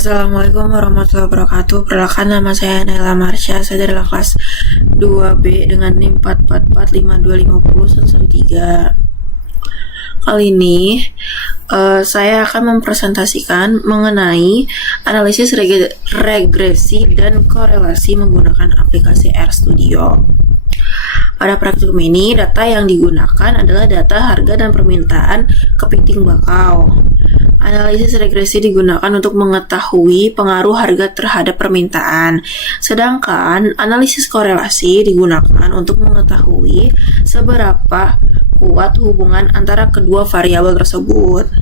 Assalamualaikum warahmatullahi wabarakatuh. Perkenalkan, nama saya Naila Marsha. Saya dari kelas 2B dengan NIM 44452501113. Kali ini saya akan mempresentasikan mengenai analisis regresi dan korelasi menggunakan aplikasi RStudio. Pada praktikum ini, data yang digunakan adalah data harga dan permintaan kepiting bakau. Analisis regresi digunakan untuk mengetahui pengaruh harga terhadap permintaan, sedangkan analisis korelasi digunakan untuk mengetahui seberapa kuat hubungan antara kedua variabel tersebut.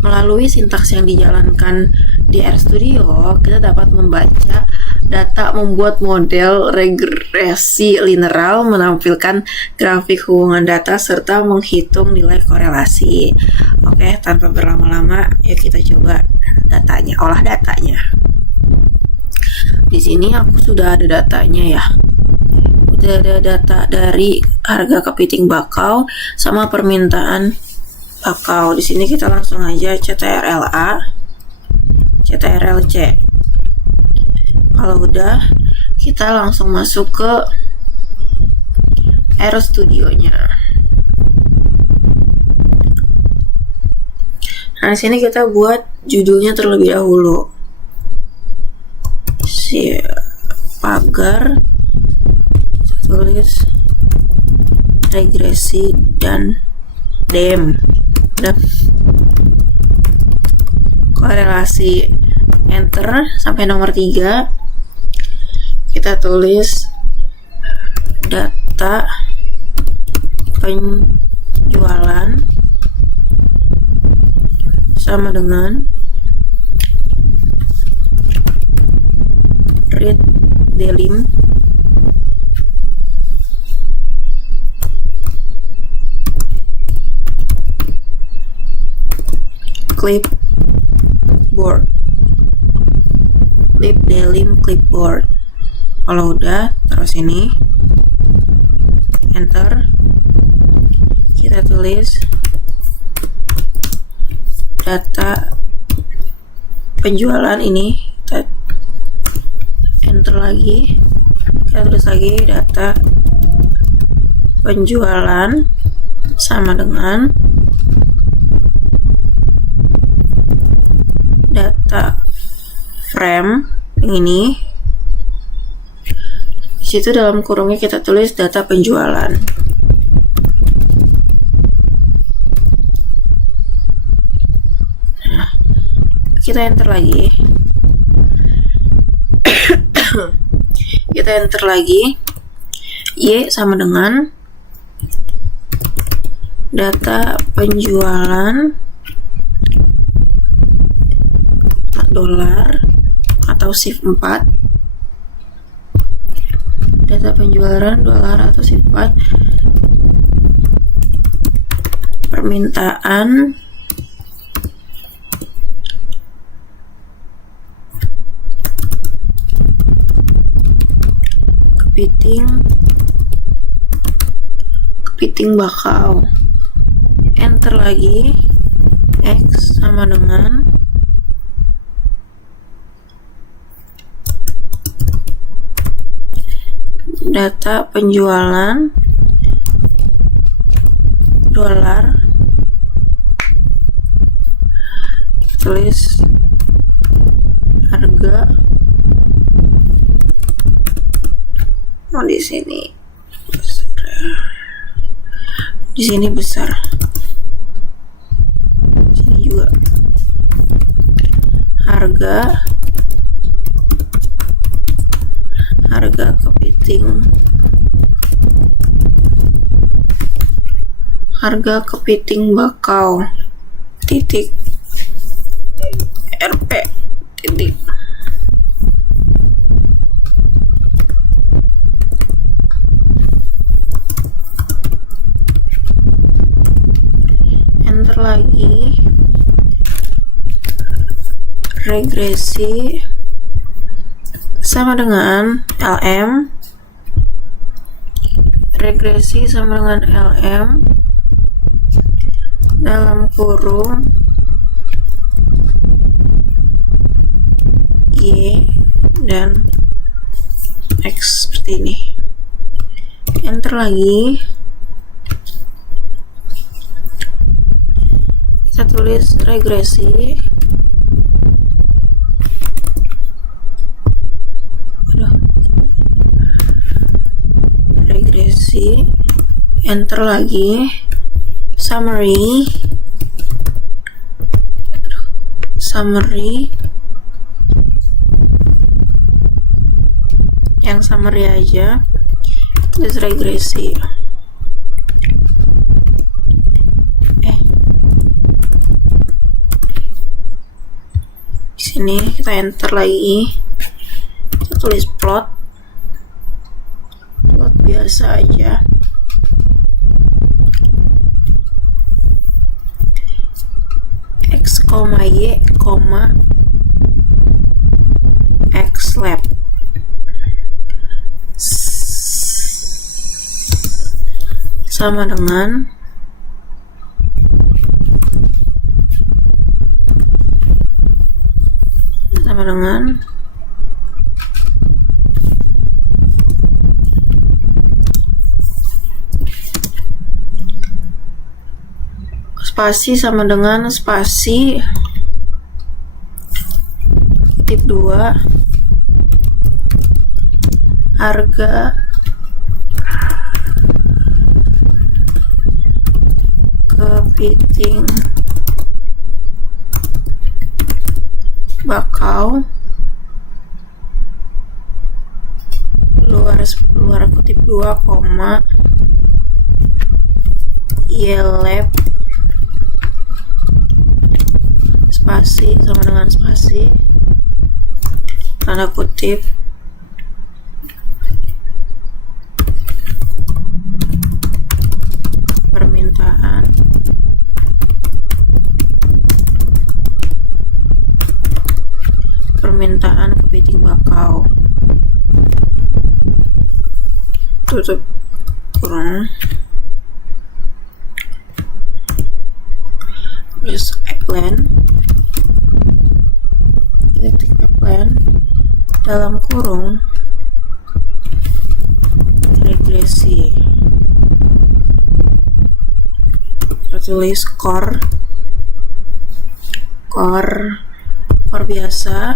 Melalui sintaks yang dijalankan di RStudio, kita dapat membaca data, membuat model regresi linear, menampilkan grafik hubungan data, serta menghitung nilai korelasi. Oke, tanpa berlama-lama, yuk kita coba olah datanya. Di sini aku sudah ada datanya ya. Udah ada data dari harga kepiting bakau sama permintaan bakau. Di sini kita langsung aja CTRL-A, CTRL-C. Kalau udah, kita langsung masuk ke RStudio-nya. Nah, di sini kita buat judulnya terlebih dahulu. Pagar tulis regresi dan DEM. Korelasi, enter sampai nomor 3. Kita tulis data penjualan sama dengan read delim clipboard. Kalau udah, terus ini enter, kita tulis data penjualan ini, kita enter lagi, kita tulis lagi data penjualan sama dengan data frame ini. Di situ dalam kurungnya kita tulis data penjualan. Nah, kita enter lagi. Kita enter lagi. Y sama dengan data penjualan dolar atau shift 4. Data penjualan dolar atau shift 4, permintaan kepiting bakau. Enter lagi. X sama dengan data penjualan dolar, tulis harga di sini besar, di sini juga harga kepiting bakau titik RP titik. Enter lagi. Regresi sama dengan LM. Regresi sama dengan LM dalam kurung Y dan X seperti ini. Enter lagi. Kita tulis regresi. Regresi. Enter lagi. Summary. Yang summary aja, tulis regresi. Di sini kita enter lagi, kita tulis plot biasa aja. X, Y, X lab sama dengan spasi sama dengan spasi kutip 2 harga kepiting bakau luar kutip 2 koma Y-lab spasi sama dengan spasi tanda kutip permintaan kepiting bakau, tutup kurung, terus eggplant, electric eggplant dalam kurung regresi, tulis core biasa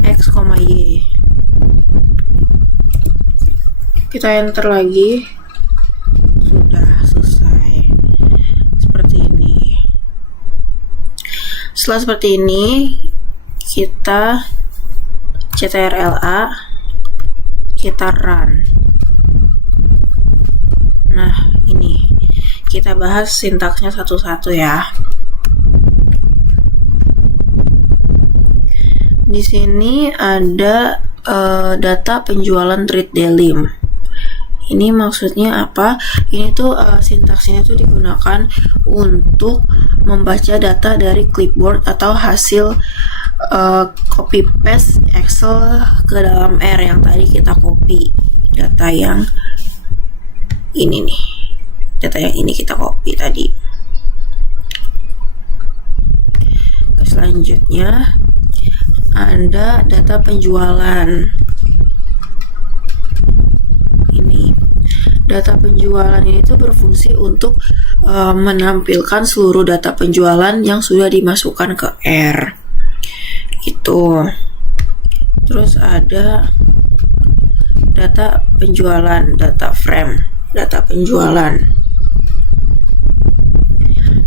X, Y. Kita enter lagi. Sudah selesai. Seperti ini. Setelah seperti ini, kita CTRL-A, kita run. Nah, ini kita bahas sintaksnya satu-satu ya. Di sini ada data penjualan trade delim. Ini maksudnya apa? Ini tuh sintaksnya tuh digunakan untuk membaca data dari clipboard atau hasil copy paste Excel ke dalam R yang tadi kita copy. Data yang ini nih. Data yang ini kita copy tadi. Selanjutnya ada data penjualan. Ini data penjualan ini tuh berfungsi untuk menampilkan seluruh data penjualan yang sudah dimasukkan ke R. Itu. Terus ada data penjualan, data frame, data penjualan.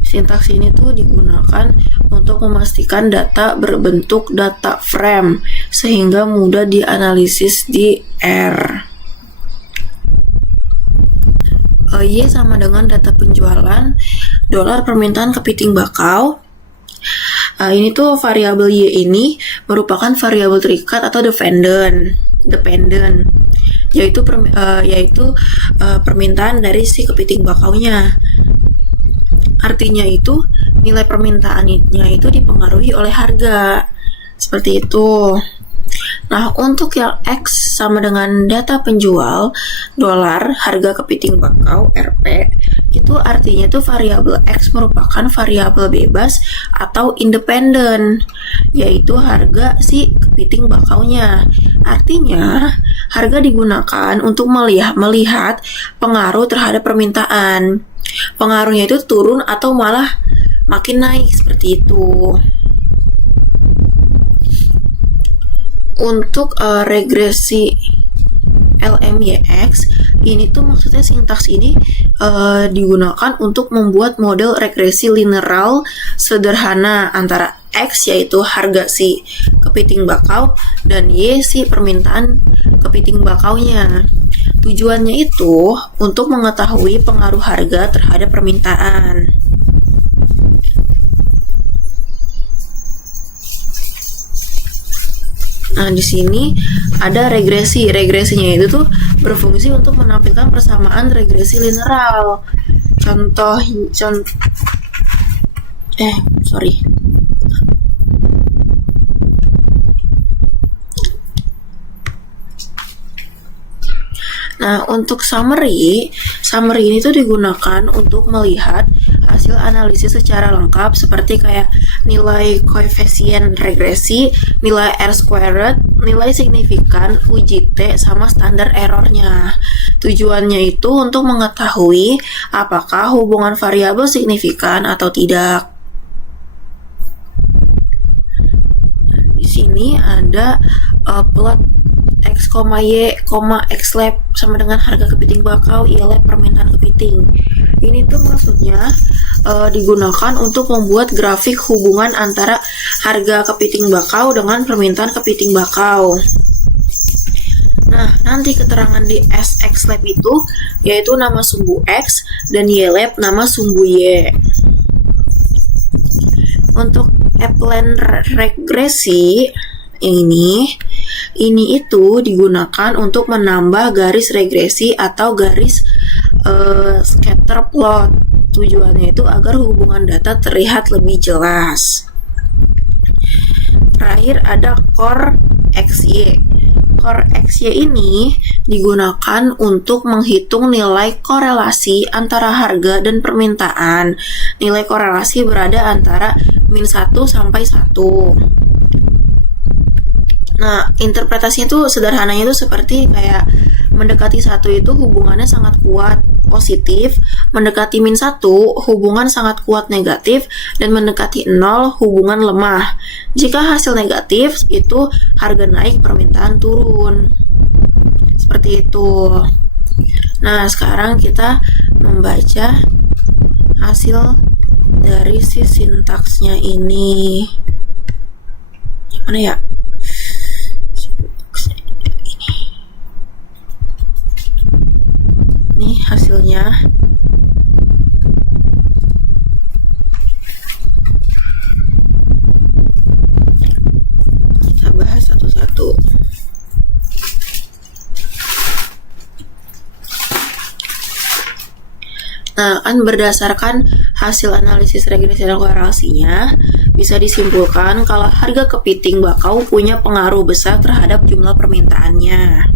Sintaks ini tuh digunakan untuk memastikan data berbentuk data frame sehingga mudah dianalisis di R. Y sama dengan data penjualan dolar permintaan kepiting bakau. Ini tuh variabel Y ini merupakan variabel terikat atau dependent, yaitu permintaan dari si kepiting bakaunya. Artinya itu nilai permintaannya itu dipengaruhi oleh harga. Seperti itu. Nah, untuk yang X sama dengan data penjual dolar harga kepiting bakau RP Itu artinya tuh variabel X merupakan variabel bebas atau independen, yaitu harga si kepiting bakaunya. Artinya, harga digunakan untuk melihat pengaruh terhadap permintaan. Pengaruhnya itu turun atau malah makin naik seperti itu. Untuk regresi LMYX ini tuh maksudnya sintaks ini digunakan untuk membuat model regresi linear sederhana antara X yaitu harga si kepiting bakau dan Y si permintaan kepiting bakaunya. Tujuannya itu untuk mengetahui pengaruh harga terhadap permintaan. Nah, di sini ada regresi. Regresinya itu tuh berfungsi untuk menampilkan persamaan regresi linear. Nah, untuk summary ini tuh digunakan untuk melihat hasil analisis secara lengkap seperti kayak nilai koefisien regresi, nilai R-squared, nilai signifikan, uji T, sama standar errornya. Tujuannya itu untuk mengetahui apakah hubungan variabel signifikan atau tidak. Di sini ada plot X, Y, X lab sama dengan harga kepiting bakau, Y lab permintaan kepiting. Ini tuh maksudnya digunakan untuk membuat grafik hubungan antara harga kepiting bakau dengan permintaan kepiting bakau. Nah, nanti keterangan di SX lab itu yaitu nama sumbu X dan Y lab nama sumbu Y. Untuk Appland regresi ini itu digunakan untuk menambah garis regresi atau garis scatter plot. Tujuannya itu agar hubungan data terlihat lebih jelas. Terakhir ada core XY. Core XY ini digunakan untuk menghitung nilai korelasi antara harga dan permintaan. Nilai korelasi berada antara -1 sampai 1. Nah, interpretasinya tuh sederhananya tuh seperti kayak mendekati 1 itu hubungannya sangat kuat positif, mendekati -1 hubungan sangat kuat negatif, dan mendekati 0 hubungan lemah. Jika hasil negatif itu harga naik, permintaan turun. Seperti itu. Nah, sekarang kita membaca hasil dari si sintaksnya ini. Yang mana ya? Ini hasilnya. Kita bahas satu-satu. Nah, kan berdasarkan hasil analisis regresi dan korelasinya, bisa disimpulkan kalau harga kepiting bakau punya pengaruh besar terhadap jumlah permintaannya.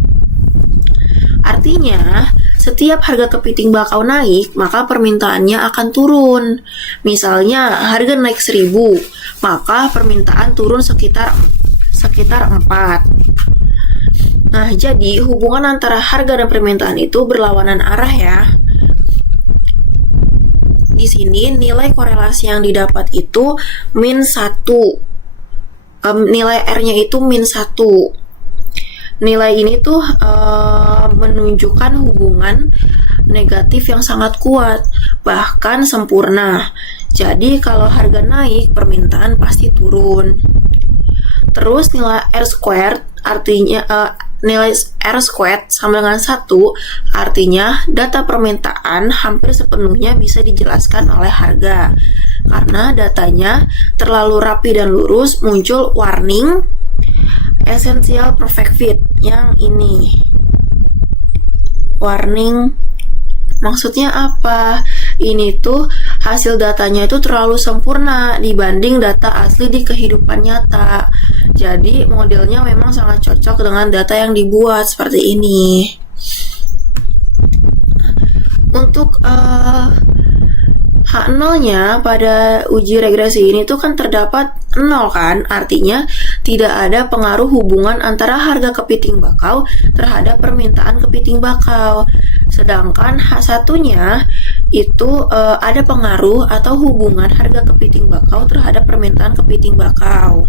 Artinya, setiap harga kepiting bakau naik, maka permintaannya akan turun. Misalnya, harga naik 1.000, maka permintaan turun sekitar 4. Nah, jadi hubungan antara harga dan permintaan itu berlawanan arah ya. Di sini nilai korelasi yang didapat itu -1. Nilai R-nya itu -1. Nilai ini tuh menunjukkan hubungan negatif yang sangat kuat, bahkan sempurna. Jadi kalau harga naik, permintaan pasti turun. Terus nilai R-squared artinya nilai R-squared sama dengan 1, artinya data permintaan hampir sepenuhnya bisa dijelaskan oleh harga. Karena datanya terlalu rapi dan lurus, muncul warning essential perfect fit yang ini. Warning maksudnya apa? Ini tuh hasil datanya itu terlalu sempurna dibanding data asli di kehidupan nyata. Jadi modelnya memang sangat cocok dengan data yang dibuat seperti ini. Untuk H0-nya pada uji regresi ini tuh kan terdapat 0 kan, artinya tidak ada pengaruh hubungan antara harga kepiting bakau terhadap permintaan kepiting bakau. Sedangkan H1-nya itu ada pengaruh atau hubungan harga kepiting bakau terhadap permintaan kepiting bakau.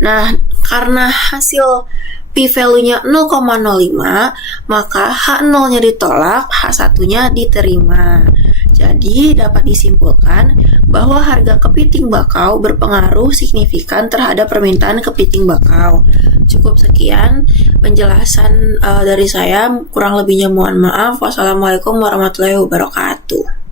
Nah, karena hasil p-value-nya 0,05, maka H0-nya ditolak, H1-nya diterima. Jadi, dapat disimpulkan bahwa harga kepiting bakau berpengaruh signifikan terhadap permintaan kepiting bakau. Cukup sekian penjelasan dari saya, kurang lebihnya mohon maaf. Wassalamualaikum warahmatullahi wabarakatuh.